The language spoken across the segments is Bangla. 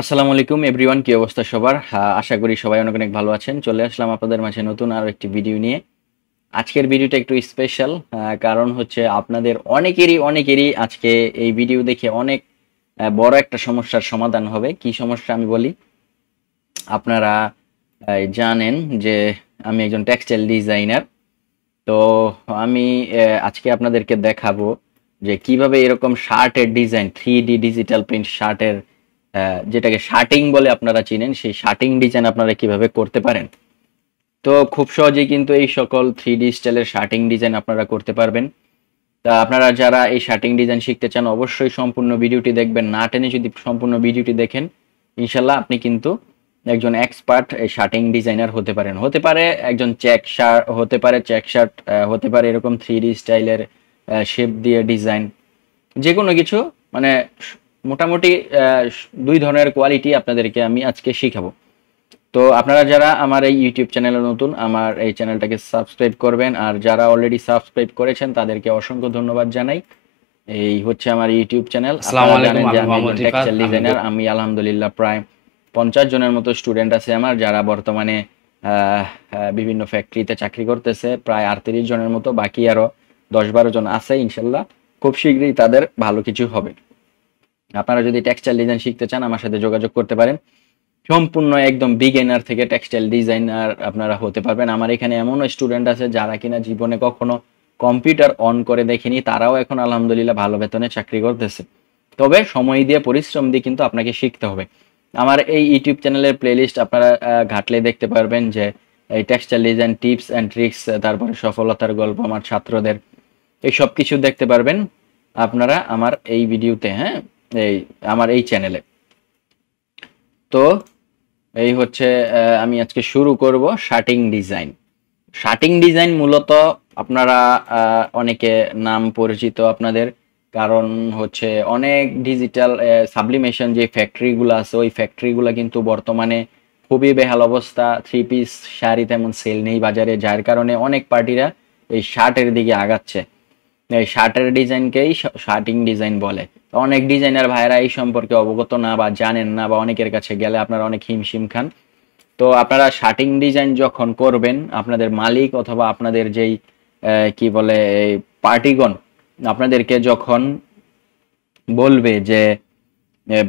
আসসালামু আলাইকুম এভরিওয়ান, কি অবস্থা সবার? আশা করি সবাই অনেক অনেক ভালো আছেন। চলে আসলাম আপনাদের মাঝে নতুন আরো একটি ভিডিও নিয়ে। আজকের ভিডিওটা একটু স্পেশাল, কারণ হচ্ছে আপনাদের অনেকেরই আজকে এই ভিডিও দেখে অনেক বড় একটা সমস্যার সমাধান হবে। কি সমস্যা আমি বলি। আপনারা জানেন যে আমি একজন টেক্সটাইল ডিজাইনার। তো আমি আজকে আপনাদেরকে দেখাবো যে কিভাবে এরকম শার্টের ডিজাইন, 3D ডিজিটাল প্রিন্ট শার্টের, যেটাকে শার্টিং বলে আপনারা চিনেন, সেই শার্টিং ডিজাইন আপনারা কিভাবে করতে পারেন। তো খুব সহজেই কিন্তু এই সকল 3D স্টাইলের শার্টিং ডিজাইন আপনারা করতে পারবেন। তা আপনারা যারা এই শার্টিং ডিজাইন শিখতে চান অবশ্যই সম্পূর্ণ ভিডিওটি দেখবেন। না টেনে যদি সম্পূর্ণ ভিডিওটি দেখেন, ইনশাল্লাহ আপনি কিন্তু একজন এক্সপার্ট শার্টিং ডিজাইনার হতে পারেন। হতে পারে একজন চেক শার্ট, হতে পারে চেক শার্ট, হতে পারে এরকম 3D স্টাইলের শেপ দিয়ে ডিজাইন, যে কোনো কিছু। মানে মোটামুটি দুই ধরনের কোয়ালিটি আপনাদেরকে আমি আজকে শিখাবো। তো আপনারা যারা আমার এই ইউটিউব চ্যানেলে নতুন, আমার এই চ্যানেলটাকে সাবস্ক্রাইব করবেন, আর যারা অলরেডি সাবস্ক্রাইব করেছেন তাদেরকে অসংখ্য ধন্যবাদ জানাই। এই হচ্ছে আমার ইউটিউব চ্যানেল। আসসালামু আপনারা আলাইকুম। জানেন যে আমি আমি মোহাম্মদ একজন রিফাত। Textile designer. আমি আলহামদুলিল্লাহ প্রায় 50 জনের মতো স্টুডেন্ট আছে আমার, যারা বর্তমানে বিভিন্ন ফ্যাক্টরিতে চাকরি করতেছে। প্রায় 38 জনের মতো, বাকি আরো 10-12 জন আছে। ইনশাল্লাহ খুব শীঘ্রই তাদের ভালো কিছু হবে। আপনারা যদি টেক্সটাইল ডিজাইন শিখতে চান আমার সাথে যোগাযোগ করতে পারেন। সম্পূর্ণ একদম বিগিনার থেকে টেক্সটাইল ডিজাইনার আপনারা হতে পারবেন। আমার এখানে এমনও স্টুডেন্ট আছে যারা কিনা জীবনে কখনো কম্পিউটার অন করে দেখেনি, তারাও এখন আলহামদুলিল্লাহ ভালো বেতনে চাকরি করতেছে। তবে সময় দিয়ে, পরিশ্রম দিয়ে কিন্তু আপনাকে শিখতে হবে। আমার এই ইউটিউব চ্যানেলের প্লেলিস্ট আপনারা ঘাটলে দেখতে পারবেন যে এই textile design tips and tricks, তারপরে সফলতার গল্প আমার ছাত্রদের, এই সব কিছু দেখতে পারবেন আপনারা আমার এই ভিডিওতে। হ্যাঁ, এই আমার এই চ্যানেলে। তো এই হচ্ছে আমি আজকে শুরু করব শার্টিং ডিজাইন। শার্টিং ডিজাইন মূলত আপনারা অনেকে নাম পরিচিত আপনাদের, কারণ হচ্ছে অনেক ডিজিটাল সাবলিমেশন যে ফ্যাক্টরিগুলো আছে, ওই ফ্যাক্টরিগুলো কিন্তু বর্তমানে খুবই বেহাল অবস্থা। থ্রি পিস শাড়ি তেমন সেল নেই বাজারে, যার কারণে অনেক পার্টিরা এই শার্টের দিকে আগাচ্ছে। এই শার্টের ডিজাইনকেই শার্টিং ডিজাইন বলে। তো অনেক ডিজাইনার ভাইরা এই সম্পর্কে অবগত না বা জানেন না, বা অনেকের কাছে গেলে আপনারা অনেক হিমশিম খান। তো আপনারা শার্টিং ডিজাইন যখন করবেন, আপনাদের মালিক অথবা আপনাদের যেই কি বলে এই পার্টিগণ আপনাদেরকে যখন বলবে যে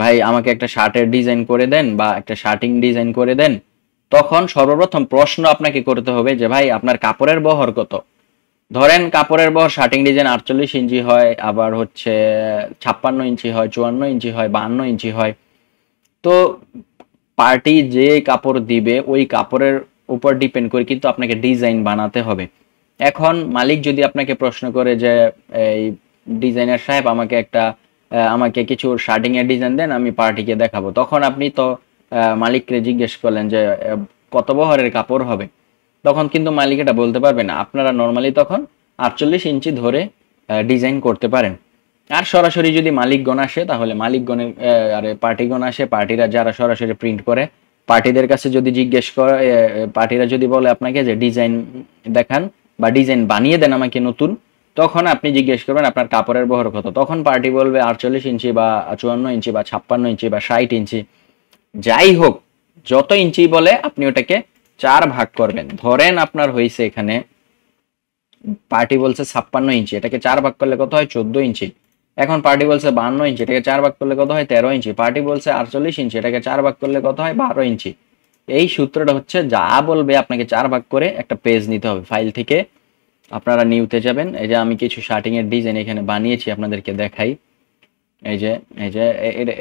ভাই আমাকে একটা শার্টের ডিজাইন করে দেন বা একটা শার্টিং ডিজাইন করে দেন, তখন সর্বপ্রথম প্রশ্ন আপনাকে করতে হবে যে ভাই আপনার কাপড়ের বহর কত। ধরেন কাপড়ের বহর শার্টিং ডিজাইন 48 ইঞ্চি হয়, আবার হচ্ছে 56 ইঞ্চি হয়, 54 ইঞ্চি হয়, 52 ইঞ্চি হয়। তো পার্টি যে কাপড় দিবে ওই কাপড়ের উপর ডিপেন্ড করে কিন্তু আপনাকে ডিজাইন বানাতে হবে। এখন মালিক যদি আপনাকে প্রশ্ন করে যে এই ডিজাইনার সাহেব আমাকে কিছু শার্টিং এর ডিজাইন দেন, আমি পার্টিকে দেখাবো, তখন আপনি তো মালিককে জিজ্ঞেস করলেন যে কত বহরের কাপড় হবে। তখন কিন্তু মালিক এটা বলতে পারবে না। আপনারা নর্মালি তখন 48 ইঞ্চি ধরে ডিজাইন করতে পারেন। আর সরাসরি যদি মালিকগণ আসে, তাহলে মালিকগণের আরে পার্টিগণ আসে, পার্টিরা যারা সরাসরি প্রিন্ট করে, পার্টিদের কাছে যদি জিজ্ঞেস করে, পার্টিরা যদি বলে আপনাকে যে ডিজাইন দেখান বা ডিজাইন বানিয়ে দেন আমাকে নতুন, তখন আপনি জিজ্ঞেস করবেন আপনার কাপড়ের বহর কত। তখন পার্টি বলবে 48 ইঞ্চি বা 54 ইঞ্চি বা 56 ইঞ্চি বা 60 ইঞ্চি, যাই হোক যত ইঞ্চি বলে আপনি ওটাকে 4 ভাগ করবেন। ধরেন আপনার হয়েছে এখানে পার্টি বলছে 56 ইঞ্চি, এটাকে 4 ভাগ করলে কত হয়? 14 ইঞ্চি। এখন পার্টি বলছে 52 ইঞ্চি, এটাকে 4 ভাগ করলে কত হয়? 13 ইঞ্চি। পার্টি বলছে 48 ইঞ্চি, এটাকে 4 ভাগ করলে কত হয়? 12 ইঞ্চি। এই সূত্রটা হচ্ছে যা বলবে আপনাকে 4 ভাগ করে একটা পেজ নিতে হবে। ফাইল থেকে আপনারা নিউতে যাবেন। এই যে আমি কিছু শার্টিং এর ডিজাইন এখানে বানিয়েছি, আপনাদেরকে দেখাই। এই যে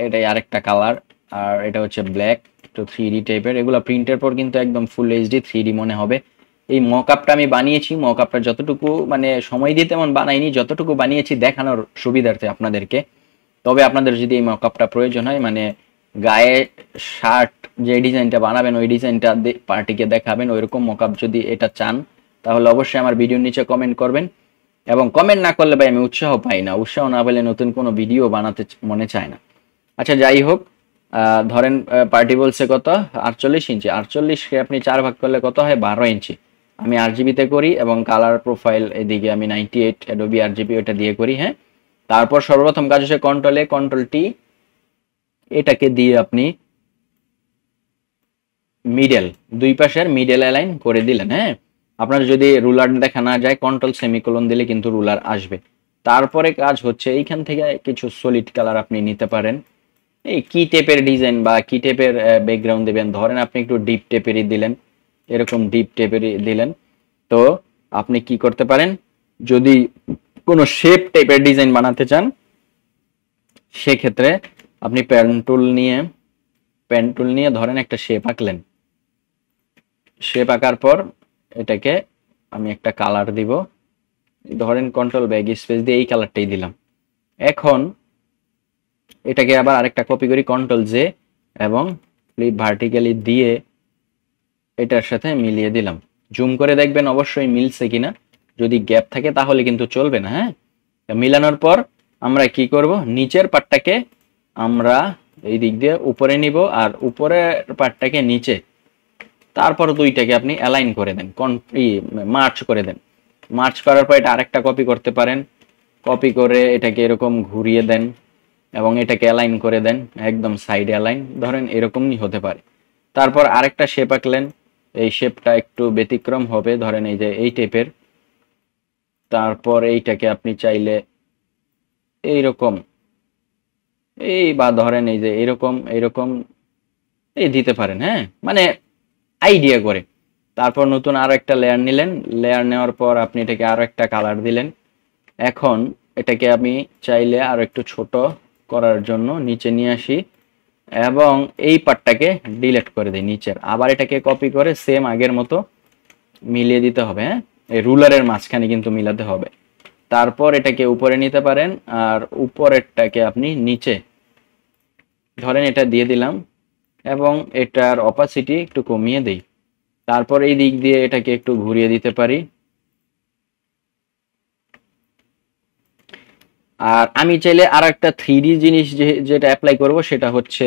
এটাই আরেকটা কালার, আর এটা হচ্ছে ব্ল্যাক, একটু 3D টাইপের। এগুলো প্রিন্টের পর কিন্তু একদম ফুল এইচডি 3D মনে হবে। এই মকআপটা আমি বানিয়েছি, মকআপটা যতটুকু মানে সময় দিয়ে তেমন বানাইনি, যতটুকু বানিয়েছি দেখানোর সুবিধার্থে আপনাদেরকে। তবে আপনাদের যদি এই মকআপটা প্রয়োজন হয়, মানে গায়ে শার্ট যে ডিজাইনটা বানাবেন ওই ডিজাইনটা পার্টিকে দেখাবেন, ওইরকম মকআপ যদি এটা চান, তাহলে অবশ্যই আমার ভিডিওর নিচে কমেন্ট করবেন। এবং কমেন্ট না করলে ভাই আমি উৎসাহ পাই না, উৎসাহ না পেলে নতুন কোনো ভিডিও বানাতে মনে চায় না। আচ্ছা যাই হোক, ধরেন পার্টি বলছে কত? 48 ইঞ্চি। 48কে আপনি 4 ভাগ করলে কত হয়? 12 ইঞ্চি। আমি আরজিবিতে করি এবং কালার প্রোফাইল এদিকে আমি 98 অ্যাডোবি আরজিবি ওটা দিয়ে করি। হ্যাঁ, তারপর সর্বপ্রথম কাজ হচ্ছে কন্ট্রোল এ, কন্ট্রোল টি, এটাকে দিয়ে আপনি মিডল, দুই পাশের মিডল অ্যালাইন করে দিলেন। হ্যাঁ, আপনার যদি রুলার দেখা না যায় কন্ট্রোল সেমিকোলন দিলে কিন্তু রুলার আসবে। তারপরে কাজ হচ্ছে এইখান থেকে কিছু সলিড কালার আপনি নিতে পারেন। এই কি টাইপের ডিজাইন বা কি টাইপের ব্যাকগ্রাউন্ড দিবেন, ধরেন আপনি একটু ডিপ টাইপেরই দিলেন, এরকম ডিপ টাইপেরই দিলেন। তো আপনি কি করতে পারেন, যদি কোনো শেপ টাইপের ডিজাইন বানাতে চান সেক্ষেত্রে আপনি পেন টুল নিয়ে ধরেন একটা শেপ আঁকলেন। শেপ আঁকার পর এটাকে আমি একটা কালার দিব, ধরেন কন্ট্রোল ব্যাক স্পেস দিয়ে এই কালারটাই দিলাম। এখন এটাকে আবার আরেকটা কপি করি, কন্ট্রোল জে এবং ফ্লিপ ভার্টিক্যালি দিয়ে এটার সাথে মিলিয়ে দিলাম। জুম করে দেখবেন অবশ্যই মিলছে কিনা, যদি গ্যাপ থাকে তাহলে কিন্তু চলবে না। হ্যাঁ, মিলানোর পর আমরা কি করব, নিচের পার্টটাকে আমরা এই দিক দিয়ে উপরে নিব আর উপরের পার্টটাকে নিচে, তারপর দুইটাকে আপনি অ্যালাইন করে দেন, মার্চ করে দেন। মার্চ করার পর এটা আরেকটা কপি করতে পারেন, কপি করে এটাকে এরকম ঘুরিয়ে দেন এবং এটাকে অ্যালাইন করে দেন, একদম সাইডে অ্যালাইন, ধরেন এরকমই হতে পারে। তারপর আরেকটা শেপ আঁকলেন, এই শেপটা একটু ব্যতিক্রম হবে, ধরেন এই যে এই টাইপের। তারপর এইটাকে আপনি চাইলে এইরকম, এই বা ধরেন এই যে এরকম এরকম এই দিতে পারেন। হ্যাঁ, মানে আইডিয়া করে। তারপর নতুন আরো একটা লেয়ার নিলেন, লেয়ার নেওয়ার পর আপনি এটাকে আরো একটা কালার দিলেন। এখন এটাকে আমি চাইলে আরো একটু ছোট করার জন্য নিচে নিয়ে আসি এবং এই পার্টটাকে ডিলিট করে দিই নিচের, আবার এটাকে কপি করে সেম আগের মতো মিলিয়ে দিতে হবে। হ্যাঁ, এই রুলারের মাঝখানে কিন্তু মিলাতে হবে। তারপর এটাকে উপরে নিতে পারেন আর উপরেরটাকে আপনি নিচে, ধরেন এটা দিয়ে দিলাম এবং এটার অপাসিটি একটু কমিয়ে দেই। তারপর এই দিক দিয়ে এটাকে একটু ঘুরিয়ে দিতে পারি। আর আমি চাইলে আর একটা 3D জিনিস যেটা অ্যাপ্লাই করব সেটা হচ্ছে,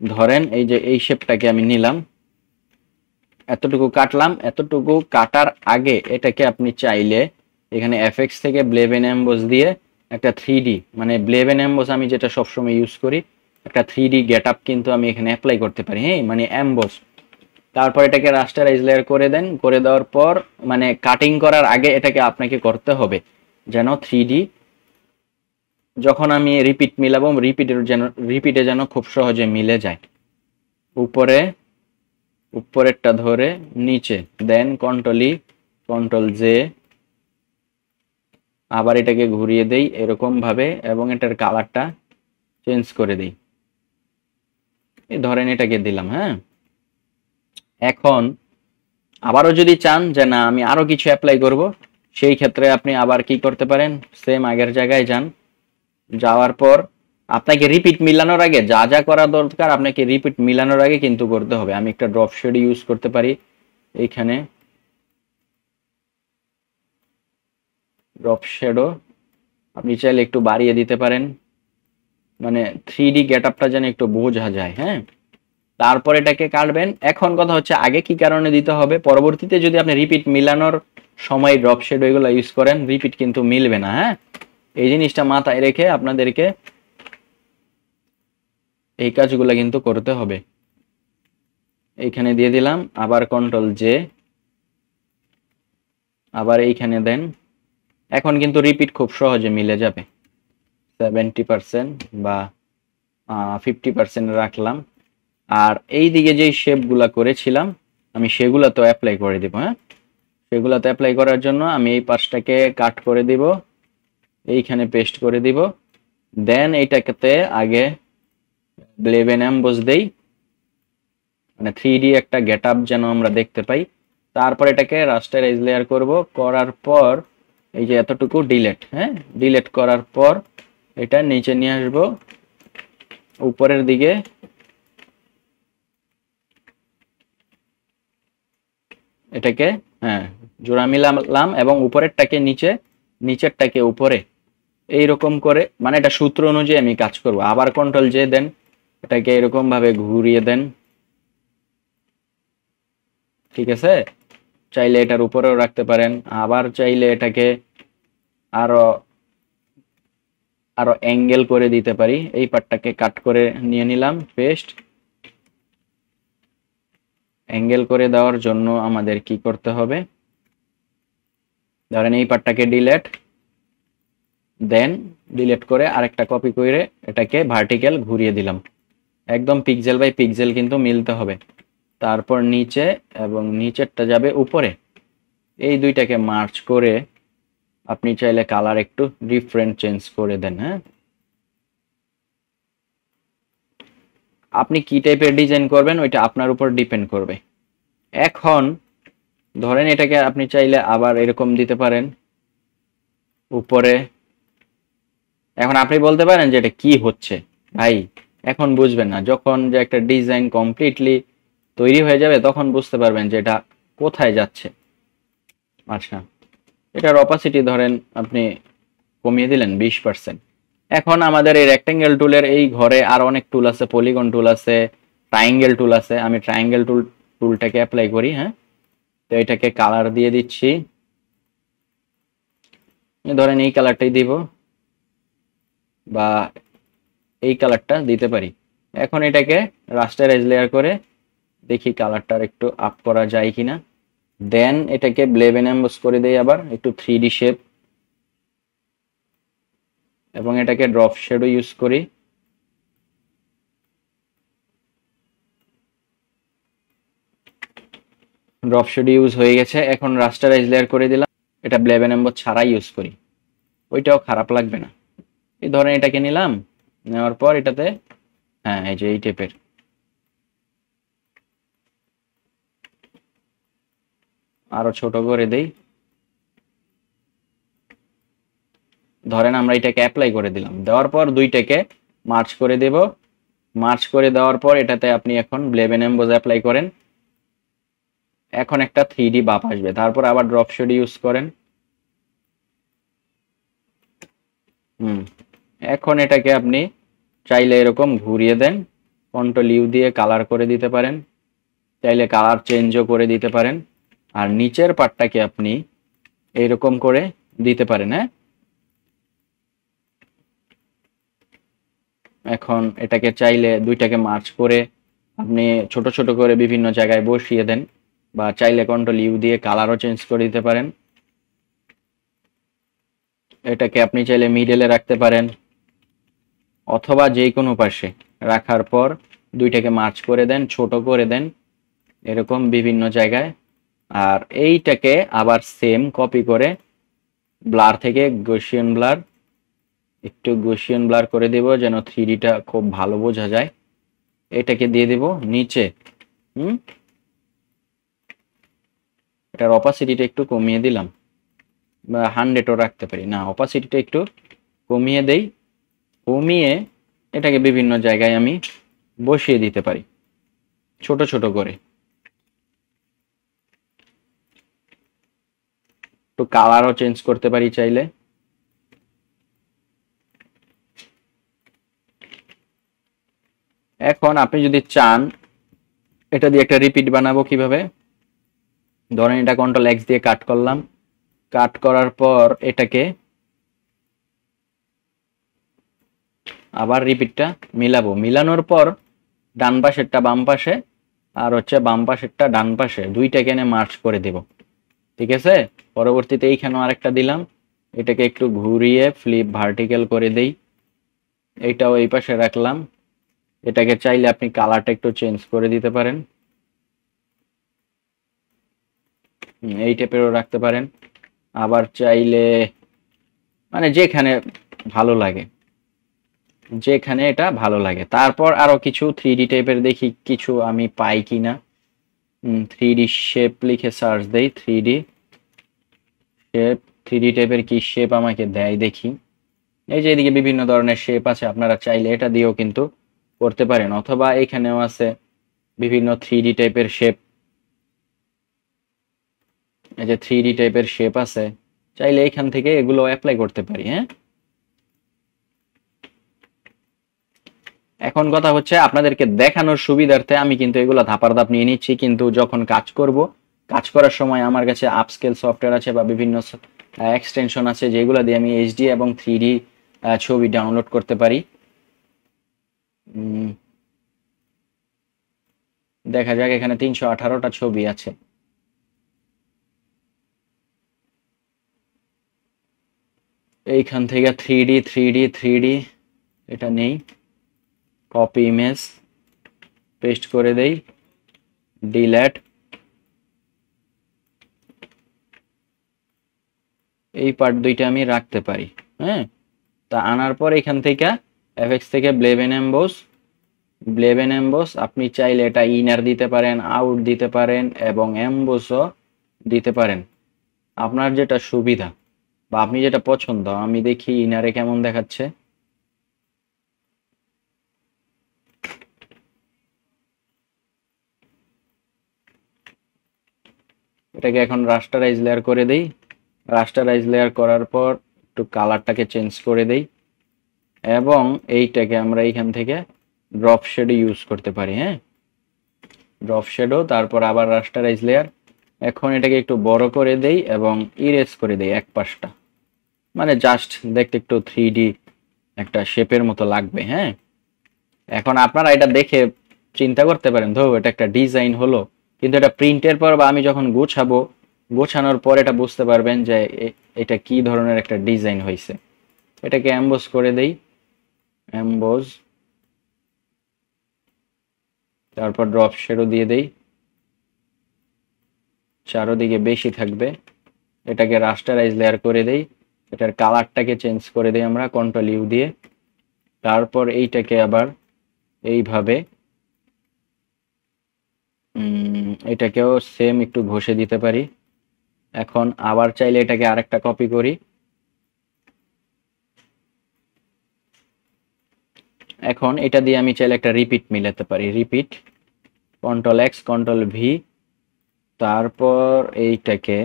ধরেন এই যে এই শেপটাকে আমি নিলাম, এতটুকু কাটলাম, এতটুকু কাটার আগে এটাকে আপনি চাইলে এখানে এফএক্স থেকে ব্লেব এন্ড এমবস দিয়ে একটা 3D, মানে ব্লেব এন্ড এমবস আমি যেটা সবসময় ইউজ করি, একটা 3D গেট আপ কিন্তু আমি এখানে অ্যাপ্লাই করতে পারি। হ্যাঁ, মানে এমবস। তারপর এটাকে রাস্টারাইজ লেয়ার করে দেন, করে দেওয়ার পর মানে কাটিং করার আগে এটাকে আপনাকে করতে হবে যেন 3D, যখন আমি রিপিট মিলাবো রিপিটে যেন খুব সহজে মিলে যায়। উপরে উপরেরটা ধরে নিচে দেন কন্ট্রোল জে, আবার এটাকে ঘুরিয়ে দেই এরকম ভাবে এবং এটার কালারটা চেঞ্জ করে দিই, এই ধরেন এটাকে দিলাম। হ্যাঁ, এখন আবারও যদি চান যে না আমি আরো কিছু অ্যাপ্লাই করব, সেই ক্ষেত্রে আপনি আবার কি করতে পারেন, সেম আগের জায়গায় যান, যাওয়ার পর আপনাকে রিপিট মিলানোর আগে যা যা করা দরকার আপনাকে রিপিট মিলানোর আগে কিন্তু করতে হবে। আমি একটা ড্রপ শেড ইউজ করতে পারি, এইখানে ড্রপ শেডও আপনি চাইলে একটু বাড়িয়ে দিতে পারেন, মানে 3D গেট আপটা যেন একটু বোঝা যায়। হ্যাঁ, তারপর এটাকে কাটবেন। এখন কথা হচ্ছে আগে কি কারণে দিতে হবে, পরবর্তীতে যদি আপনি রিপিট মিলানোর সময় ড্রপ শেড এগুলো ইউজ করেন রিপিট কিন্তু মিলবে না। হ্যাঁ, এই জিনিসটা মাথায় রেখে আপনাদেরকে এই কাজগুলো কিন্তু করতে হবে। এইখানে দিয়ে দিলাম, আবার কন্ট্রোল জে, আবার এইখানে দেন। এখন কিন্তু রিপিট খুব সহজে মিলে যাবে, 70% বা 50% রাখলাম। আর এই দিকে যেই শেপগুলা করেছিলাম আমি সেগুলো তো অ্যাপ্লাই করে দিব। হ্যাঁ, সেগুলো তো অ্যাপ্লাই করার জন্য আমি এই পাশটাকে কাট করে দিব, এইখানে পেস্ট করে দিব, দেন এইটাকে আগে ব্লেব এন্ড এমবস দেই, মানে 3D একটা গেট আপ যেন আমরা দেখতে পাই। তারপর এটাকে রাস্টারাইজ লেয়ার করব, করার পর এই যে এতটুকু ডিলেট, হ্যাঁ ডিলেট করার পর এটা নিচে নিয়ে আসব উপরের দিকে, এটাকে হ্যাঁ জোড়া মিলালাম এবং উপরেরটাকে নিচে, নিচেরটাকে উপরে, এইরকম করে, মানে এটা সূত্র অনুযায়ী আমি কাজ করব। আবার কন্ট্রোল জে দেন, এটাকে এরকম ভাবে ঘুরিয়ে দেন। ঠিক আছে, চাইলে এটার উপরেও রাখতে পারেন, আবার চাইলে এটাকে আরো আরো অ্যাঙ্গেল করে দিতে পারি। এই পার্টটাকে কাট করে নিয়ে নিলাম পেস্ট, অ্যাঙ্গেল করে দেওয়ার জন্য আমাদের কি করতে হবে, ধরেন এই পার্টটাকে দেন ডিলিট করে আরেকটা কপি করে এটাকে ভার্টিক্যাল ঘুরিয়ে দিলাম, একদম পিক্সেল বাই পিক্সেল কিন্তু মিলতে হবে। তারপর নিচে এবং নিচেরটা যাবে উপরে, এই দুইটাকে মার্চ করে আপনি চাইলে কালার একটু ডিফারেন্ট চেঞ্জ করে দেন। হ্যাঁ, আপনি কি টাইপের ডিজাইন করবেন ওইটা আপনার উপর ডিপেন্ড করবে। এখন ধরেন এটাকে আপনি চাইলে আবার এরকম দিতে পারেন উপরে। এখন আপনি বলতে পারেন যে এটা কি হচ্ছে ভাই, এখন বুঝবেন না, যখন যে একটা ডিজাইন কমপ্লিটলি তৈরি হয়ে যাবে তখন বুঝতে পারবেন যে এটা কোথায় যাচ্ছে। আচ্ছা, এটার অপাসিটি ধরেন আপনি কমিয়ে দিলেন 20%। এখন আমাদের এই রেক্টেঙ্গেল টুলের এই ঘরে আর অনেক টুল আছে, পলিগন টুল আছে, ট্রায়াঙ্গেল টুল আছে। আমি ট্রায়াঙ্গেল টুলটাকে অ্যাপ্লাই করি। হ্যাঁ, তো এটাকে কালার দিয়ে দিচ্ছি, ধরেন এই কালারটাই দিব বা এই কালারটা দিতে পারি। এখন এটাকে রাস্টারাইজ লেয়ার করে দেখি কালারটা একটু আপ করা যায় কিনা। দেন এটাকে ব্লেব এন্ড এমবস করে দেই আবার একটু 3D শেপ, এবং এটাকে ড্রপ শ্যাডো ইউজ করি। ড্রপ শ্যাডো ইউজ হয়ে গেছে, এখন রাস্টারাইজ লেয়ার করে দিলাম। এটা ব্লেব এন্ড এমবস ছাড়াই ইউজ করি, ওইটাও খারাপ লাগবে না। এই ধরেন এটাকে নিলাম, নেওয়ার পর এটাতে হ্যাঁ এই যে এই টাইপের আরো ছোট করে দেই। ধরেন আমরা এটাকে অ্যাপ্লাই করে দিলাম, দেওয়ার পর দুইটাকে মার্চ করে দেব। মার্চ করে দেওয়ার পর এটাতে আপনি এখন ব্লেব এন্ড এমবস অ্যাপ্লাই করেন, এখন একটা 3D বাপ আসবে। তারপর আবার ড্রপ শ্যাডো ইউজ করেন। এখন এটাকে আপনি চাইলে এরকম ঘুরিয়ে দেন, কন্ট্রোল ইউ দিয়ে কালার করে দিতে পারেন, চাইলে কালার চেঞ্জও করে দিতে পারেন। আর নিচের পার্টটাকে আপনি এইরকম করে দিতে পারেন। হ্যাঁ, এখন এটাকে চাইলে দুইটাকে মার্চ করে আপনি ছোট ছোট করে বিভিন্ন জায়গায় বসিয়ে দেন, বা চাইলে কন্ট্রোল ইউ দিয়ে কালারও চেঞ্জ করে দিতে পারেন। এটাকে আপনি চাইলে মিডলে রাখতে পারেন অথবা যে কোনো পাশে, রাখার পর দুইটাকে মার্চ করে দেন, ছোট করে দেন এরকম বিভিন্ন জায়গায়। আর এইটাকে আবার সেম কপি করে ব্লার থেকে গসিয়ান ব্লার, একটু গসিয়ান ব্লার করে দেব যেন 3Dটা খুব ভালো বোঝা যায়। এটাকে দিয়ে দেব নিচে। এটার অপাসিটিটা একটু কমিয়ে দিলাম, বা 100ও রাখতে পারি, না অপাসিটিটা একটু কমিয়ে দেই। কমিয়ে এটাকে বিভিন্ন জায়গায় আমি বসিয়ে দিতে পারি ছোট ছোট করে। একটু কালারও চেঞ্জ করতে পারি চাইলে। এখন আপনি যদি চান এটা দিয়ে একটা রিপিট বানাবো কিভাবে, ধরেন এটা কন্ট্রোল এক্স দিয়ে কাট করলাম, কাট করার পর এটাকে আবার রিপিটটা মিলাবো, মিলানোর পর ডান পাশেরটা বাম পাশে আর হচ্ছে বাম পাশেরটা ডান পাশে, দুইটাকে এনে মার্চ করে দেব। ঠিক আছে, পরবর্তীতে এইখানেও আরেকটা দিলাম, এটাকে একটু ঘুরিয়ে ফ্লিপ ভার্টিক্যাল করে দেই, এইটাও এই পাশে রাখলাম। এটাকে চাইলে আপনি কালারটা একটু চেঞ্জ করে দিতে পারেন, এই টাইপেরও রাখতে পারেন। আবার চাইলে মানে যেখানে ভালো লাগে, যেখানে এটা ভালো লাগে। তারপর আরো কিছু 3D টাইপের দেখি কিছু আমি পাই কিনা। 3D শেপ লিখে সার্চ দেই, 3D শেপ, 3D টাইপের কি শেপ আমাকে দেয় দেখি। এই যে এদিকে বিভিন্ন ধরনের শেপ আছে, আপনারা চাইলে এটা দিয়েও কিন্তু করতে পারেন, অথবা এখানেও আছে বিভিন্ন 3D টাইপের শেপ। এই যে 3D টাইপের শেপ আছে, চাইলে এখান থেকে এগুলো অ্যাপ্লাই করতে পারি। হ্যাঁ, এখন কথা হচ্ছে আপনাদেরকে দেখানোর সুবিধার্থে আমি কিন্তু এগুলো ধাপার ধাপ নিয়ে নিচ্ছি, কিন্তু যখন কাজ করব, কাজ করার সময় আমার কাছে আপস্কেল সফটওয়্যার আছে বা বিভিন্ন এক্সটেনশন আছে যেগুলো দিয়ে আমি এইচডি এবং 3D ছবি ডাউনলোড করতে পারি। দেখা যাক, এখানে 318টা ছবি আছে। এইখান থেকে 3D 3D 3D এটা নেই, কপি ইমেজ পেস্ট করে দেই, ডিলেট। এই পার্ট দুইটা আমি রাখতে পারি। হ্যাঁ, তা আনার পর এখান থেকে এফএক্স থেকে ব্লেব এন্ড এমবোস আপনি চাইলে এটা ইনার দিতে পারেন, আউট দিতে পারেন এবং এমবোসও দিতে পারেন, আপনার যেটা সুবিধা বা আপনি যেটা পছন্দ। আমি দেখি ইনারে কেমন দেখাচ্ছে। এটাকে এখন রাস্টারাইজ লেয়ার করে দেই। রাস্টারাইজ লেয়ার করার পর একটু কালারটাকে চেঞ্জ করে দেই এবং এইটাকে আমরা এইখান থেকে ড্রপ শেডো ইউজ করতে পারি। হ্যাঁ, ড্রপ শেডো, তারপর আবার রাস্টারাইজ লেয়ার। এখন এটাকে একটু বড় করে দেই এবং ইরেজ করে দেই এক পাশটা, মানে জাস্ট দেখতে একটু 3D একটা শেপের মতো লাগবে। হ্যাঁ, এখন আপনারা এটা দেখে চিন্তা করতে পারেন ধরো এটা একটা ডিজাইন হলো, কিন্তু এটা প্রিন্টের পর বা আমি যখন গোছাবো, গোছানোর পর এটা বুঝতে পারবেন যে এটা কি ধরনের একটা ডিজাইন হয়েছে। এটাকে এমবোস করে দেই, এমবোস, তারপর ড্রপ শেডো দিয়ে দেই, চারোদিকে বেশি থাকবে। এটাকে রাস্টারাইজ লেয়ার করে দেই, এটার কালারটাকে চেঞ্জ করে দেই আমরা কন্ট্রোল ইউ দিয়ে। তারপর এইটাকে আবার এইভাবে এটাকেও সেম একটু ঘষে দিতে পারি। এখন আবার চাইলে এটাকে আরেকটা কপি করি। এখন এটা দিয়ে আমি চাইলে একটা রিপিট মিলাতে পারি, repeat, control x control V, তারপর এইটাকে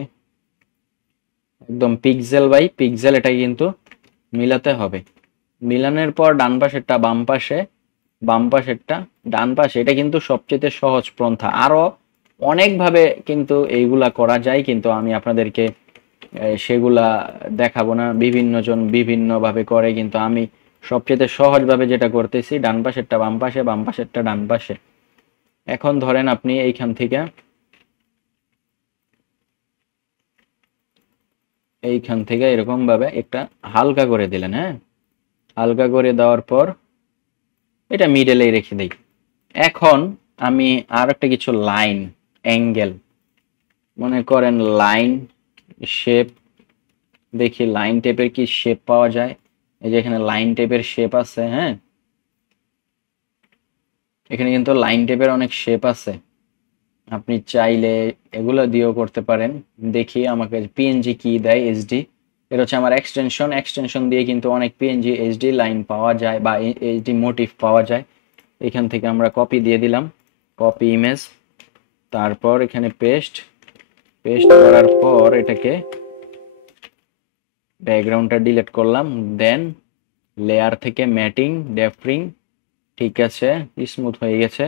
একদম পিক্সেল বাই পিক্সেল এটা কিন্তু মিলাতে হবে। মিলানোর পর ডান পাশেরটা বাম পাশে, বাম পাশেরটা ডান পাশে, এটা কিন্তু সবচেয়ে সহজ পন্থা। আরো অনেকভাবে কিন্তু এইগুলা করা যায়, কিন্তু আমি আপনাদেরকে সেগুলা দেখাবো না। বিভিন্ন জন বিভিন্ন ভাবে করে, কিন্তু আমি সবচেয়ে সহজভাবে যেটা করতেছি, ডান পাশেরটা বাম পাশে, বাম পাশেরটা ডান পাশে। এখন ধরেন আপনি এইখান থেকে এরকম ভাবে একটা হালকা করে দিলেন। হ্যাঁ, হালকা করে দেওয়ার পর এটা মিডলেই রেখে দিই। এখন আমি আর একটা কিছু লাইন, অ্যাঙ্গেল, মনে করেন লাইন শেপ, দেখি লাইন টেপের কি শেপ পাওয়া যায়। এই যে এখানে লাইন টেপের শেপ আছে। হ্যাঁ, এখানে কিন্তু লাইন টেপের অনেক শেপ আছে, আপনি চাইলে এগুলো দিয়েও করতে পারেন। দেখি আমাকে পিএনজি কি দেয়, এইচডি, এটা হচ্ছে আমার এক্সটেনশন। এক্সটেনশন দিয়ে কিন্তু অনেক পিএনজি এইচডি লাইন পাওয়া যায় বা এইচডি মোটিভ পাওয়া যায়। এখান থেকে আমরা কপি দিয়ে দিলাম, কপি ইমেজ, তারপর এখানে পেস্ট, পেস্ট করার পর এটাকে ব্যাকগ্রাউন্ডটা ডিলিট করলাম, দেন লেয়ার থেকে ম্যাটিং ডেফরিং, ঠিক আছে, স্মুথ হয়ে গেছে।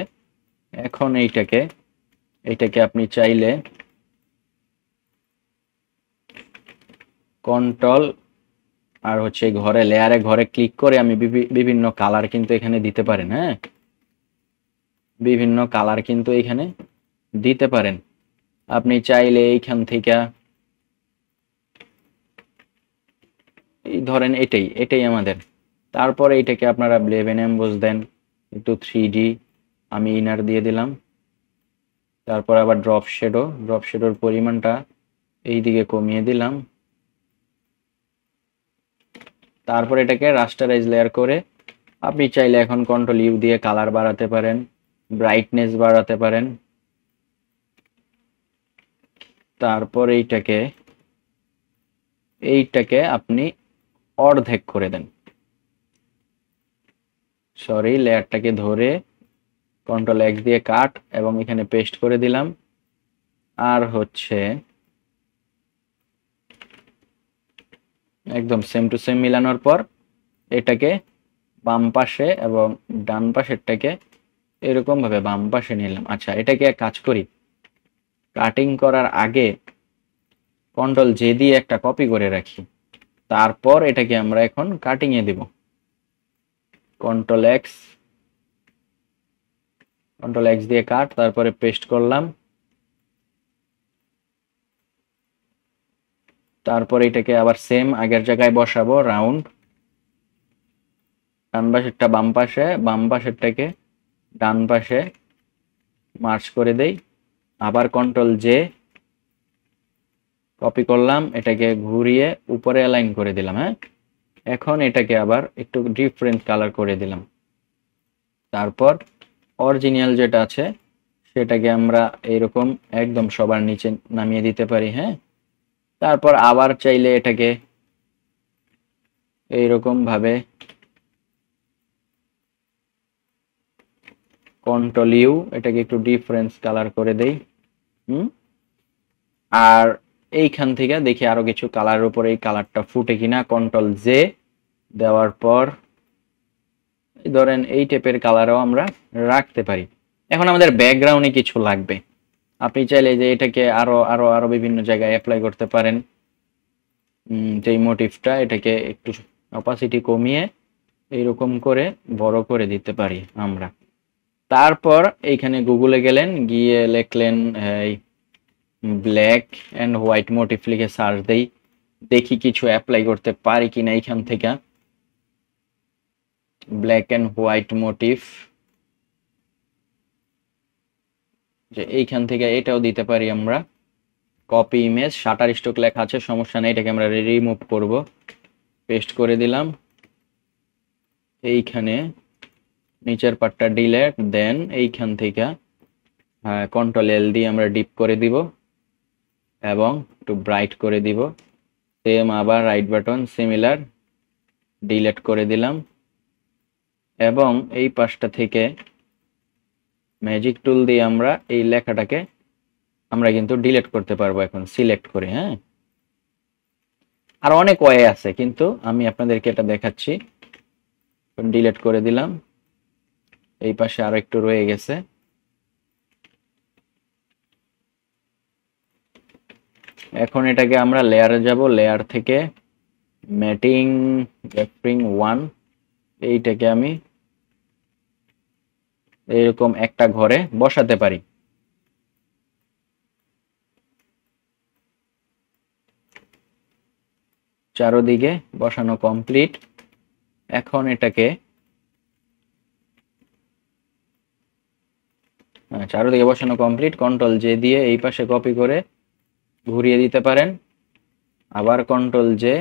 এখন এইটাকে আপনি চাইলে কন্ট্রোল আর হচ্ছে ঘরে লেয়ারে ঘরে ক্লিক করে আমি বিভিন্ন কালার কিন্তু এখানে দিতে পারেন। হ্যাঁ, বিভিন্ন কালার কিন্তু এখানে দিতে পারেন। আপনি চাইলে এইখান থেকে এই ধরেন এটাই এটাই আমাদের। তারপরে এইটাকে আপনারা ব্লেব এন্ড এমবোস দেন, একটু 3D আমি ইনার দিয়ে দিলাম। তারপর আবার ড্রপ শেডোর পরিমাণটা এই দিকে কমিয়ে দিলাম। তারপর এটাকে রাস্টারাইজ লেয়ার করে আপনি চাইলে এখন কন্ট্রোল ইউ দিয়ে কালার বাড়াতে পারেন, ব্রাইটনেস বাড়াতে পারেন। তারপর এইটাকে আপনি অর্ধেক করে দেন, সরি, লেয়ারটাকে ধরে কন্ট্রোল এক্স দিয়ে কাট এবং এখানে পেস্ট করে দিলাম। আর হচ্ছে একদম সেম টু সেম মিলানোর পর এটাকে বাম পাশে এবং ডান পাশেরটাকে এরকম ভাবে বাম পাশে নিলাম। আচ্ছা, এটাকে এক কাজ করি, কাটিং করার আগে কন্ট্রোল জে দিয়ে একটা কপি করে রাখি, তারপর এটাকে আমরা এখন কাটিং এ দিব। কন্ট্রোল এক্স, কন্ট্রোল এক্স দিয়ে কাট, তারপরে পেস্ট করলাম, তারপরে এটাকে আবার সেম আগের জায়গায় বসাবো রাউন্ড, ডান পাশেরটা বাম পাশে, বাম পাশেরটাকে ডান পাশে মার্চ করে দেই, আবার কন্ট্রোল জে কপি করলাম, এটাকে ঘুরিয়ে উপরে অ্যালাইন করে দিলাম। হ্যাঁ, এখন এটাকে আবার একটু ডিফারেন্ট কালার করে দিলাম, তারপর অরিজিনাল যেটা আছে সেটাকে আমরা এইরকম একদম সবার নিচে নামিয়ে দিতে পারি। হ্যাঁ, তারপর আবার চাইলে এটাকে এইরকম ভাবে কন্ট্রোল ইউ, এটাকে একটু ডিফারেন্স কালার করে দেই। আর এইখান থেকে দেখি আরো কিছু কালারের উপরে এই কালারটা ফুটে কিনা, কন্ট্রোল জে দেওয়ার পর ধরেন এই টাইপের কালারও আমরা রাখতে পারি। এখন আমাদের ব্যাকগ্রাউন্ডে কিছু লাগবে, আপনি চাইলে যে এটাকে আরো আরো আরো বিভিন্ন জায়গায় অ্যাপ্লাই করতে পারেন। যে মোটিভটা এটাকে একটু অপাসিটি কমিয়ে এইরকম করে বড় করে দিতে পারি আমরা। তারপর এইখানে গুগলে গেলেন, গিয়ে লিখলেন এই ব্ল্যাক এন্ড হোয়াইট মোটিভ লিখে সার্চ দেই, দেখি কিছু অ্যাপ্লাই করতে পারি কিনা এইখান থেকে। ব্ল্যাক এন্ড হোয়াইট মোটিভ, যে এইখান থেকে এটাও দিতে পারি আমরা। কপি ইমেজ, শাটার স্টক লেখা আছে, সমস্যা নেই, এটাকে আমরা রিমুভ করব, পেস্ট করে দিলাম এইখানে, নিচের পার্টটা ডিলেট, দেন এইখান থেকে কন্ট্রোল এল দিয়ে আমরা ডিপ করে দিব এবং একটু ব্রাইট করে দিব, সেম আবার রাইট বাটন সিমিলার ডিলেট করে দিলাম, এবং এই পাশটা থেকে ম্যাজিক টুল দিয়ে আমরা এই লেখাটাকে আমরা কিন্তু ডিলিট করতে পারবো এখন সিলেক্ট করে। হ্যাঁ, আর অনেক ওয়ে আছে, কিন্তু আমি আপনাদেরকে এটা দেখাচ্ছি। ডিলিট করে দিলাম, এই পাশে আরো একটু রয়ে গেছে, এখন এটাকে আমরা লেয়ারে যাব, লেয়ার থেকে ম্যাটিং র্যাপিং 1, এইটাকে আমি এরকম একটা ঘরে বসাতে পারি। চারদিকে বসানো কমপ্লিট, এখন এটাকে চারদিকে বসানো কমপ্লিট, কন্ট্রোল জে দিয়ে এই পাশে কপি করে ঘুরিয়ে দিতে পারেন, আবার কন্ট্রোল জে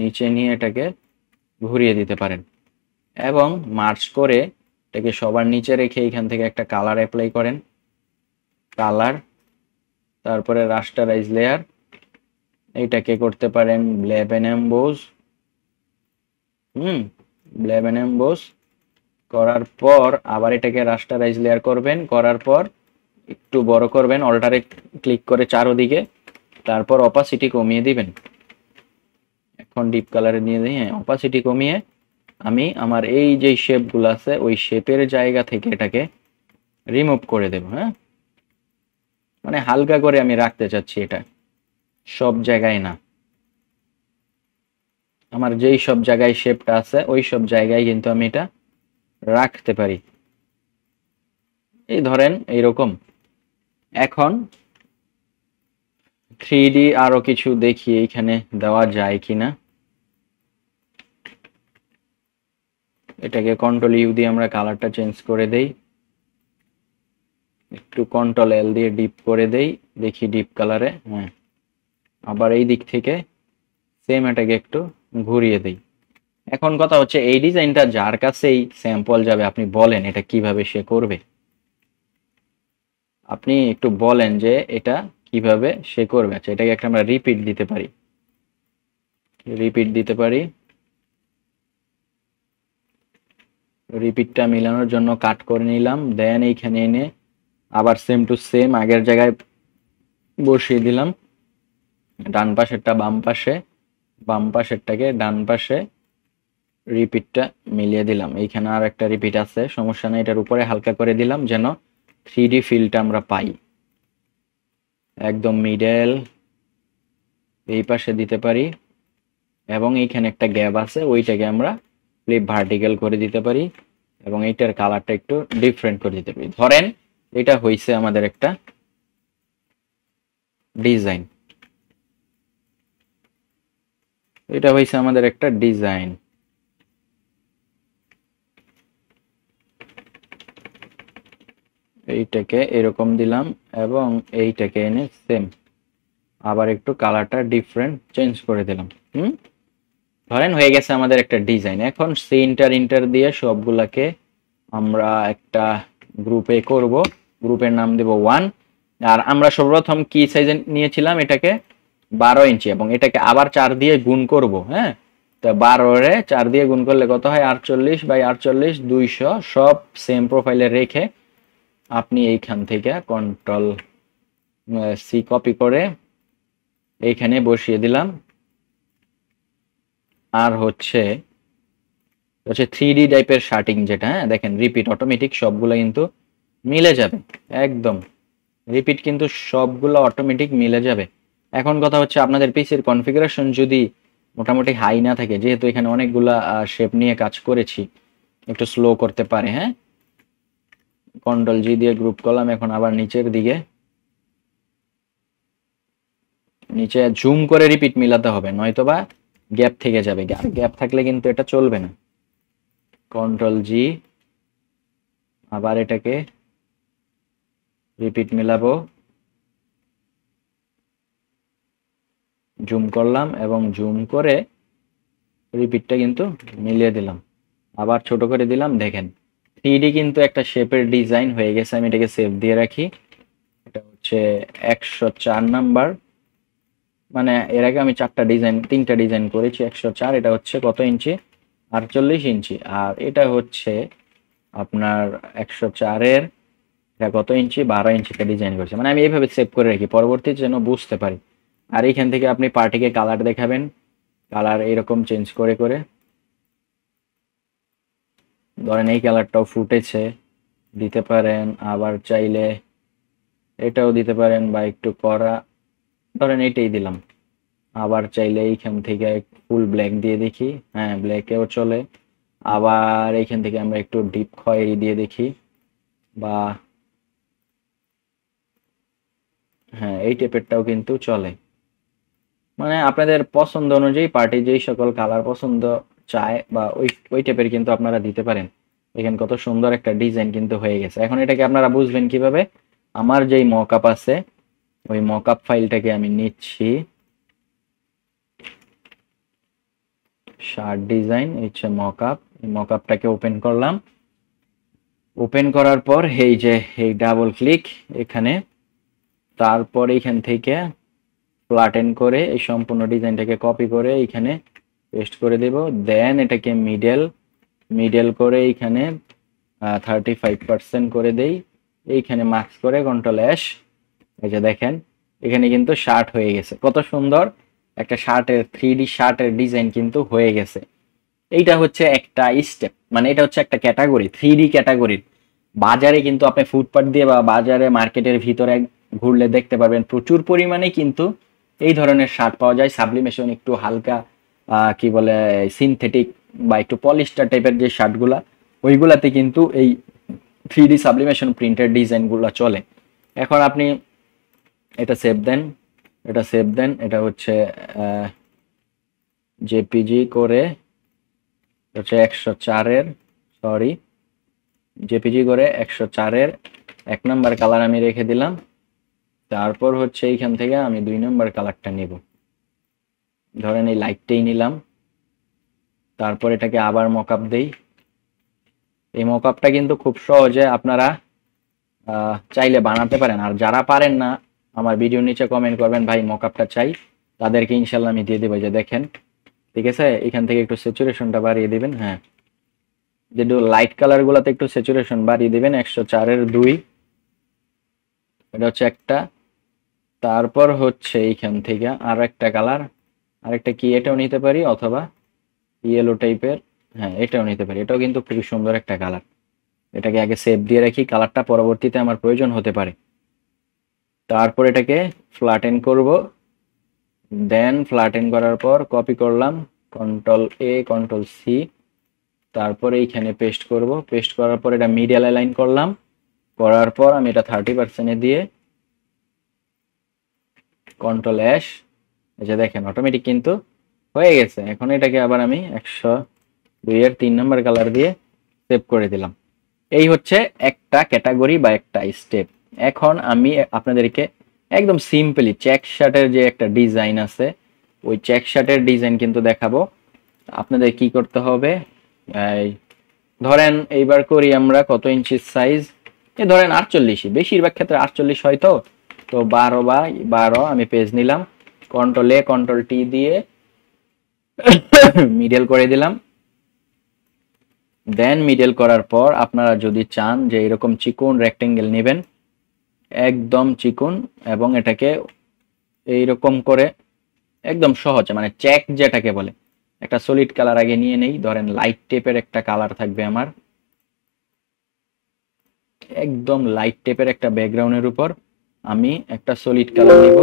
নিচে নিয়ে এটাকে ঘুরিয়ে দিতে পারেন, এবং মার্চ করে এটাকে সবার নিচে রেখে এখান থেকে একটা কালার অ্যাপ্লাই করেন, কালার, তারপরে রাস্টারাইজ লেয়ার, এইটাকে করতে পারেন ব্লেব এন্ড এমবোস। ব্লেব এন্ড এমবোস করার পর আবার এটাকে রাস্টারাইজ লেয়ার করবেন, করার পর একটু বড় করবেন, অল্টারে ক্লিক করে চারদিকে, তারপর অপাসিটি কমিয়ে দিবেন। এখন ডিপ কালারে নিয়ে দিই, অপাসিটি কমিয়ে আমি আমার এই যে শেপগুলো আছে ওই শেপের জায়গা থেকে এটাকে রিমুভ করে দেব। হ্যাঁ, মানে হালকা করে আমি রাখতে চাচ্ছি, এটা সব জায়গায় না, আমার যেই সব জায়গায় শেপটা আছে ওই সব জায়গায় কিন্তু আমি এটা রাখতে পারি, এই ধরেন এইরকম। এখন 3D আরো কিছু দেখি এইখানে দেওয়া যায় কিনা, এটাকে কন্ট্রোল ইউ দিয়ে আমরা কালারটা চেঞ্জ করে দেই, একটু কন্ট্রোল এল দিয়ে ডিপ করে দেই, দেখি ডিপ কালারে। হ্যাঁ, আবার এই দিক থেকে সেম এটাকে একটু ঘুরিয়ে দেই। এখন কথা হচ্ছে এই ডিজাইনটা যার কাছেই স্যাম্পল যাবে, আপনি বলেন এটা কিভাবে সে করবে, আপনি একটু বলেন যে এটা কিভাবে সে করবে। আচ্ছা, এটাকে একটা আমরা রিপিট দিতে পারি, রিপিটটা মিলানোর জন্য কাট করে নিলাম, দেন এইখানে এনে আবার সেম টু সেম আগের জায়গায় বসিয়ে দিলাম, ডান পাশেরটা বাম পাশে, বাম পাশেরটাকে ডান পাশে, রিপিটটা মিলিয়ে দিলাম, এইখানে আর একটা রিপিট আছে, সমস্যা নেই, এটার উপরে হালকা করে দিলাম যেন 3D ফিলটা আমরা পাই। একদম মিডল এই পাশে দিতে পারি, এবং এইখানে একটা গ্যাপ আছে ওইটাকে আমরা ফ্লিপ ভার্টিক্যাল করে দিতে পারি, এবং এইটার কালারটা একটু ডিফারেন্ট করে দিতে পারি। ধরেন এটা হইছে আমাদের একটা ডিজাইন, এটা হইছে আমাদের একটা ডিজাইন। এইটাকে এরকম দিলাম এবং এইটাকে এনে সেম আবার একটু কালারটা ডিফারেন্ট চেঞ্জ করে দিলাম। ধরেন হয়ে গেছে আমাদের একটা ডিজাইন। এখন সেন্টার ইন্টার দিয়ে সবগুলাকে আমরা একটা গ্রুপে করব, গ্রুপের নাম দেব 1। আর আমরা সর্বপ্রথম কি সাইজে নিয়েছিলাম এটাকে 12 ইঞ্চি, এবং এটাকে আবার 4 দিয়ে গুণ করব। হ্যাঁ, তো 12 রে 4 দিয়ে গুণ করলে কত হয়? 48/48, 200। সব সেম প্রোফাইলে রেখে আপনি এইখান থেকে কন্ট্রোল সি কপি করে এইখানে বসিয়ে দিলাম। আর হচ্ছে 3D টাইপের শার্টিং যেটা, হ্যাঁ দেখেন রিপিট অটোমেটিক সবগুলো কিন্তু মিলে যাবে একদম। রিপিট কিন্তু সবগুলো অটোমেটিক মিলে যাবে। এখন কথা হচ্ছে আপনাদের পিসির কনফিগারেশন যদি মোটামুটি হাই না থাকে, যেহেতু এখানে অনেকগুলা শেপ নিয়ে কাজ করেছি, একটু স্লো করতে পারে। হ্যাঁ, কন্ট্রোল জি দিয়ে গ্রুপ করলাম। এখন আবার নিচের দিকে, নিচে জুম করে রিপিট মিলাতে হবে, নয়তোবা গ্যাপ থেকে যাবে। আর গ্যাপ থাকলে কিন্তু এটা চলবে না। কন্ট্রোল জি, আবার এটাকে রিপিট মিলাবো, জুম করলাম এবং জুম করে রিপিটটা কিন্তু মিলিয়ে দিলাম, আবার ছোট করে দিলাম। দেখেন 3D কিন্তু একটা শেপের ডিজাইন হয়ে গেছে। আমি এটাকে সেভ দিয়ে রাখি। এটা হচ্ছে 104 নাম্বার, মানে এর আগে আমি 3টা ডিজাইন করেছি। 104, এটা হচ্ছে কত ইঞ্চি? 48 ইঞ্চি। আর এটা হচ্ছে আপনার 104-এর, এটা কত ইঞ্চি? 12 ইঞ্চিতে ডিজাইন করছে। মানে আমি এইভাবে সেভ করে রাখি পরবর্তী যেন বুঝতে পারি। আর এইখান থেকে আপনি পার্টিকে কালার দেখাবেন, কালার এরকম চেঞ্জ করে করে, ধরেন এই কালারটাও ফুটেছে দিতে পারেন, আবার চাইলে এটাও দিতে পারেন বা একটু করা, ধরেন এইটাই দিলাম। আবার চাইলে এইখান থেকে ফুল ব্ল্যাক দিয়ে দেখি, হ্যাঁ ব্ল্যাকেও চলে। আবার এইখান থেকে আমরা একটু ডিপ খয়েরি দিয়ে দেখি, বা হ্যাঁ এই টাইপেরটাও কিন্তু চলে। মানে আপনাদের পছন্দ অনুযায়ী পার্টি যেই সকল কালার পছন্দ চায় বা ওই ওই টাইপের কিন্তু আপনারা দিতে পারেন। এখানে কত সুন্দর একটা ডিজাইন কিন্তু হয়ে গেছে। এখন এটাকে আপনারা বুঝবেন কিভাবে? আমার যেই মকআপ আছে ওই মকআপ ফাইলটাকে আমি নিচ্ছি, শার্ট ডিজাইন, হচ্ছে মকআপ। এই মকআপটাকে ওপেন করলাম। ওপেন করার পর এই যে এই ডাবল ক্লিক এখানে, তারপর এইখান থেকে ফ্ল্যাটেন করে এই সম্পূর্ণ ডিজাইনটাকে কপি করে এইখানে পেস্ট করে দেব। দেন এটাকে মিডল করে এইখানে 35% করে দেই। এইখানে মার্কস করে কন্ট্রোল এস, এই যে দেখেন এখানে কিন্তু শার্ট হয়ে গেছে। কত সুন্দর একটা শার্টের 3D শার্টের ডিজাইন কিন্তু হয়ে গেছে। এইটা হচ্ছে একটা স্টেপ, মানে এটা হচ্ছে একটা ক্যাটাগরি, 3D ক্যাটাগরির। বাজারে কিন্তু আপনি ফুটপাথ দিয়ে বা বাজারে মার্কেটের ভিতরে ঘুরলে দেখতে পারবেন প্রচুর পরিমাণে কিন্তু এই ধরনের শার্ট পাওয়া যায়। সাবলিমেশন একটু হালকা কি বলে সিনথেটিক বা একটু পলিস্টার টাইপের যে শার্টগুলা, ওইগুলাতে কিন্তু এই 3D সাবলিমেশন প্রিন্টের ডিজাইনগুলো চলে। এখন আপনি এটা সেভ দেন, এটা হচ্ছে জেপিজি করে, হচ্ছে 104-এর, সরি জেপিজি করে 104-এর 1 নাম্বার কালার আমি রেখে দিলাম। তারপর হচ্ছে এইখান থেকে আমি 2 নাম্বার কালারটা নিব, ধরেন এই লাইটটাই নিলাম। তারপর এটাকে আবার মকআপ দেই। এই মকআপটা কিন্তু খুব সহজে আপনারা চাইলে বানাতে পারেন। আর যারা পারেন না আমার ভিডিওর নিচে কমেন্ট করবেন ভাই মকআপটা চাই, তাদেরকে ইনশাল্লাহ আমি দিয়ে দেবো। যে দেখেন, ঠিক আছে, এখান থেকে একটু স্যাচুরেশনটা বাড়িয়ে দিবেন। হ্যাঁ, যেটু লাইট কালার গুলাতে একটু স্যাচুরেশন বাড়িয়ে দিবেন। 104-এর 2, এটা হচ্ছে একটা। তারপর হচ্ছে এইখান থেকে আর একটা কালার, আরেকটা কি এটাও নিতে পারি, অথবা ইয়েলো টাইপের, হ্যাঁ এটাও নিতে পারি। এটাও কিন্তু খুবই সুন্দর একটা কালার। এটাকে আগে সেভ দিয়ে রাখি, কালারটা পরবর্তীতে আমার প্রয়োজন হতে পারে। তারপর এটাকে ফ্ল্যাটেন করব। দেন ফ্ল্যাটেন করার পর কপি করলাম, কন্ট্রোল এ কন্ট্রোল সি, তারপরে এইখানে পেস্ট করব। পেস্ট করার পর এটা মিডিয়াল অ্যালাইন করলাম। করার পর আমি এটা 30% দিয়ে কন্ট্রোল এস, এই যে দেখেন অটোমেটিক কিন্তু হয়ে গেছে। এখন এটাকে আবার আমি 102 এর 3 নম্বর কালার দিয়ে সেভ করে দিলাম। এই হচ্ছে একটা ক্যাটাগরি বা একটা স্টেপ। এখন আমি আপনাদেরকে একদম সিম্পলি চেক শার্টের যে একটা ডিজাইন আছে, ওই চেক শার্টের ডিজাইন কিন্তু দেখাবো। আপনাদের কি করতে হবে, এই ধরেন এইবার করি আমরা কত ইঞ্চি সাইজ, এ ধরেন 48, বেশিরভাগ ক্ষেত্রে 48 হয়। তো 12 আমি পেজ নিলাম, কন্ট্রোল এ কন্ট্রোল টি দিয়ে মিডল করে দিলাম। দেন মিডল করার পর আপনারা যদি চান যে এরকম চিকন রেক্টেঙ্গেল নেবেন, একদম চিকন, এবং এটাকে এইরকম করে একদম সহজে, মানে চেক যেটাকে বলে, একটা সলিড কালার আগে নিয়ে নেই। ধরেন লাইট টেপের একটা কালার থাকবে আমার, একদম লাইট টেপের একটা ব্যাকগ্রাউন্ডের উপর আমি একটা সলিড কালার নিব।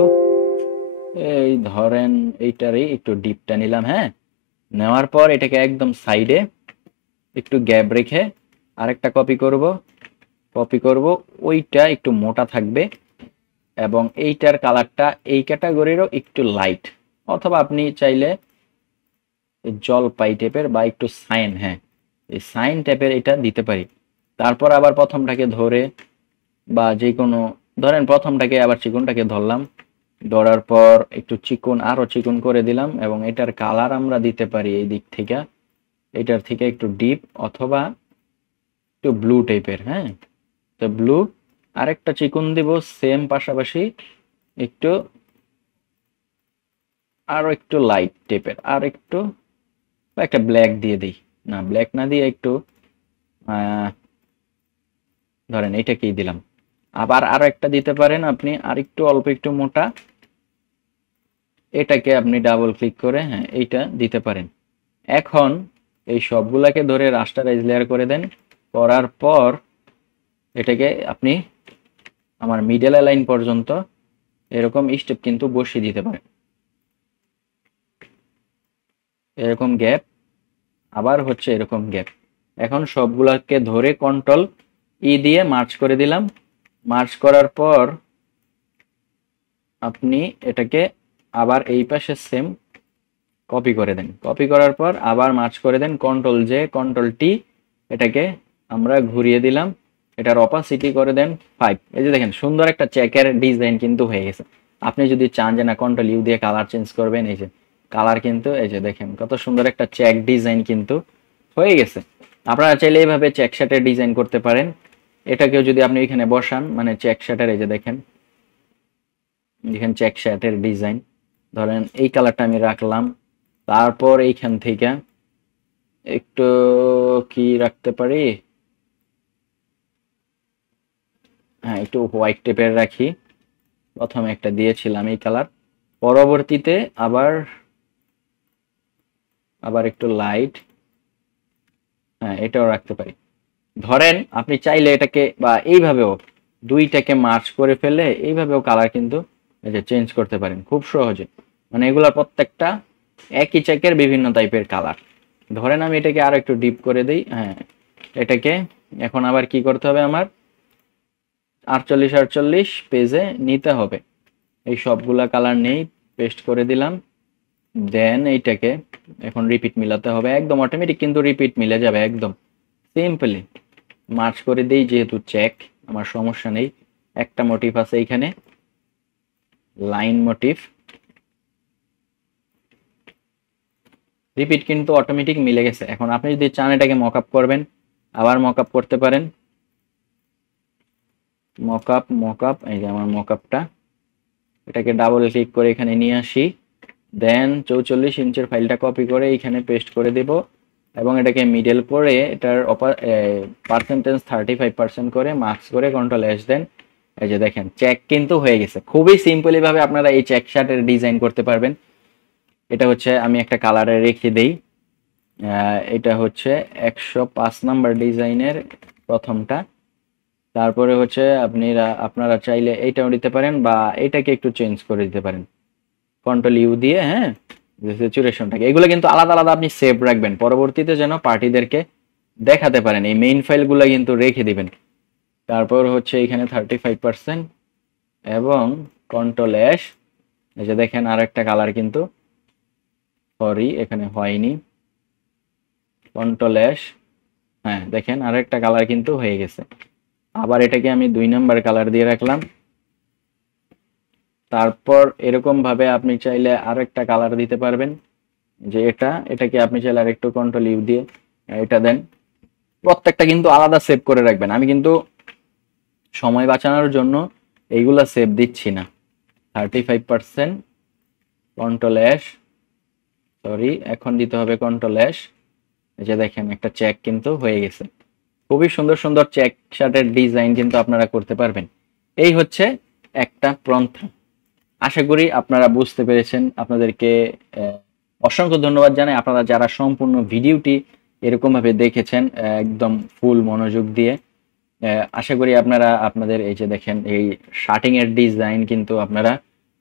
এই ধরেন এইটারই একটু ডিপটা নিলাম, হ্যাঁ। নেওয়ার পর এটাকে একদম সাইডে একটু গ্যাপ রেখে আরেকটা কপি করব, ওইটা একটু মোটা থাকবে এবং এইটার কালারটা এই ক্যাটাগরিরও একটু লাইট, অথবা আপনি চাইলে জলপাই টাইপের বা একটু সাইন, হ্যাঁ এই সাইন টাইপের এটা দিতে পারি। তারপর আবার প্রথমটাকে ধরে বা যে কোনো, ধরেন প্রথমটাকে আবার চিকনটাকে ধরলাম, ধরার পর একটু চিকন আরো চিকন করে দিলাম, এবং এটার কালার আমরা দিতে পারি এই দিক থেকে, এটার থেকে একটু ডিপ অথবা একটু ব্লু টাইপের, হ্যাঁ। তো ব্লু, আরেকটা চিকন দিব সেম পাশাপাশি, একটু আরো একটু লাইট টাইপের, আর একটু একটা ব্ল্যাক দিয়ে দিই, না ব্ল্যাক না দিয়ে একটু ধরেন এইটাকেই দিলাম। আবার আরো একটা দিতে পারেন আপনি, আর একটু অল্প একটু মোটা, এটাকে আপনি ডাবল ক্লিক করে হ্যাঁ এইটা দিতে পারেন। এখন এই সবগুলাকে ধরে রাস্টারাইজ লেয়ার করে দেন, করার পর এটাকে আপনি আমার মিডল লাইন পর্যন্ত এরকম স্টেপ কিন্তু বসিয়ে দিতে পারেন, এরকম গ্যাপ, আবার হচ্ছে এরকম গ্যাপ। এখন সবগুলাকে ধরে কন্ট্রোল ই দিয়ে মার্চ করে দিলাম। মার্চ করার পর আপনি এটাকে আবার এই পাশে সেম কপি করে দেন, কপি করার পর আবার মার্চ করে দেন, কন্ট্রোল জে কন্ট্রোল টি, এটাকে আমরা ঘুরিয়ে দিলাম, এটার অপাসিটি করে দেন 5। এই যে দেখেন সুন্দর একটা চেকের ডিজাইন কিন্তু হয়ে গেছে। আপনি যদি চান যে না কন্ট্রোল ইউ দিয়ে কালার চেঞ্জ করবেন, এই যে কালার কিন্তু এই যে দেখেন কত সুন্দর একটা চেক ডিজাইন কিন্তু হয়ে গেছে। আপনারা চাইলে এইভাবে চেক শার্টের ডিজাইন করতে পারেন। এটাকেও যদি আপনি এখানে বসান, মানে চেক শার্টের এই যে দেখেন চেক শার্টের ডিজাইন, ধরেন এই কালারটা আমি রাখলাম, তারপর এইখান থেকে একটু কি রাখতে পারি, হ্যাঁ একটু হোয়াইট টাইপের রাখি, প্রথমে একটা দিয়েছিলাম এই কালার, পরবর্তীতে আবার আবার একটু লাইট, হ্যাঁ এটাও রাখতে পারি। ধরেন আপনি চাইলে এটাকে বা এইভাবেও দুইটাকে মার্চ করে ফেলে এইভাবেও কালার কিন্তু এই যে চেঞ্জ করতে পারেন খুব সহজে। মানে এগুলা প্রত্যেকটা একই চেকের বিভিন্ন টাইপের কালার। ধরেন আমি এটাকে আরো একটু ডিপ করে দিই, হ্যাঁ এটাকে এখন আবার কি করতে হবে, আমার 48 পেজে নিতে হবে। এই সবগুলা কালার নেই, পেস্ট করে দিলাম। দেন এইটাকে এখন রিপিট মিলাতে হবে, একদম অটোমেটিক কিন্তু রিপিট মিলে যাবে একদম সিম্পলি। মার্চ করে দেই, যেহেতু চেক আমার সমস্যা নেই। একটা মোটিভ আছে এইখানে, লাইন মোটিভ, রিপিট কিন্তু অটোমেটিক মিলে গেছে। এখন আপনি যদি চান এটাকে মকআপ করবেন, আবার মকআপ করতে পারেন, মকআপ, এই যে আমার মকআপটা, এটাকে ডাবল ক্লিক করে এখানে নিয়ে আসি। দেন 44 ইঞ্চের ফাইলটা কপি করে এখানে পেস্ট করে দেব, এবং এটাকে মিডল করে এটার পার্সেন্টেজ 35% করে মার্কস করে কন্ট্রোল এস দেন। এই যে দেখেন চেক কিন্তু হয়ে গেছে। খুবই সিম্পলি ভাবে আপনারা এই চেক শার্টের ডিজাইন করতে পারবেন। এটা হচ্ছে আমি একটা কালারে রেখে দেই, এটা হচ্ছে 105 নাম্বার ডিজাইনের প্রথমটা। তারপরে হচ্ছে আপনারা চাইলে এইটাও দিতে পারেন বা এটাকে একটু চেঞ্জ করে দিতে পারেন কন্ট্রোল ইউ দিয়ে, হ্যাঁ স্যাচুরেশনটাকে। এগুলো কিন্তু আলাদা আলাদা আপনি সেভ রাখবেন, পরবর্তীতে যেন পার্টিদেরকে দেখাতে পারেন। এই মেইন ফাইলগুলো কিন্তু রেখে দিবেন, তারপর হচ্ছে এখানে 35% এবং কন্ট্রোল এস, এই যে দেখেন আরেকটা কালার কিন্তু, সরি এখানে হয়নি, কন্ট্রোল এস, হ্যাঁ দেখেন আরেকটা কালার কিন্তু হয়ে গেছে। আবার এটাকে আমি 2 নাম্বার কালার দিয়ে রাখলাম। তারপর এরকম ভাবে আপনি চাইলে আরেকটা কালার দিতে পারবেন, যে এটাকে আপনি চাইলে আরেকটু কন্ট্রোল ইউ দিয়ে এটা দেন। প্রত্যেকটা কিন্তু আলাদা সেভ করে রাখবেন, আমি কিন্তু সময় বাঁচানোর জন্য এইগুলা সেভ দিচ্ছি না। 35%, কন্ট্রোল এস, সরি এখন দিতে হবে কন্ট্রোল এস, এই যে দেখেন একটা চেক কিন্তু হয়ে গেছে। খুবই সুন্দর সুন্দর চেক শার্টের ডিজাইন কিন্তু আপনারা করতে পারবেন। এই হচ্ছে একটা পন্থা। আশা করি আপনারা বুঝতে পেরেছেন। আপনাদেরকে অসংখ্য ধন্যবাদ জানাই, আপনারা যারা সম্পূর্ণ ভিডিওটি এরকম ভাবে দেখেছেন একদম ফুল মনোযোগ দিয়ে। আশা করি আপনারা আপনাদের এই যে দেখেন এই শার্টিং এর ডিজাইন কিন্তু আপনারা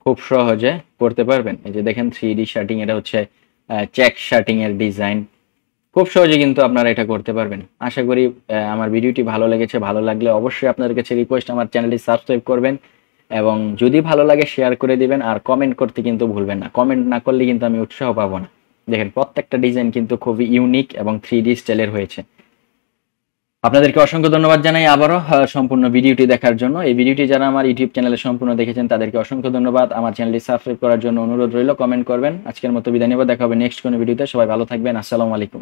খুব সহজে করতে পারবেন। এই যে দেখেন 3D শার্টিং, এটা হচ্ছে চেক শার্টিং এর ডিজাইন, খুব সহজে কিন্তু আপনারা এটা করতে পারবেন। আশা করি আমার ভিডিওটি ভালো লেগেছে। ভালো লাগলে অবশ্যই আপনাদের কাছে রিকোয়েস্ট আমার চ্যানেলটি সাবস্ক্রাইব করবেন এবং যদি ভালো লাগে শেয়ার করে দিবেন, আর কমেন্ট করতে কিন্তু ভুলবেন না। কমেন্ট না করলে কিন্তু আমি উৎসাহ পাবো না। দেখেন প্রত্যেকটা ডিজাইন কিন্তু খুবই ইউনিক এবং 3D স্টাইলের হয়েছে। আপনাদেরকে অসংখ্য ধন্যবাদ জানাই আবারও সম্পূর্ণ ভিডিওটি দেখার জন্য। এই ভিডিওটি যারা আমার ইউটিউব চ্যানেলে সম্পূর্ণ দেখেছেন তাদেরকে অসংখ্য ধন্যবাদ। আমার চ্যানেলটি সাবস্ক্রাইব করার জন্য অনুরোধ রইল, কমেন্ট করবেন। আজকের মতো বিদায় নেব, দেখা হবে নেক্সট কোনো ভিডিওতে। সবাই ভালো থাকবেন, আসসালামু আলাইকুম।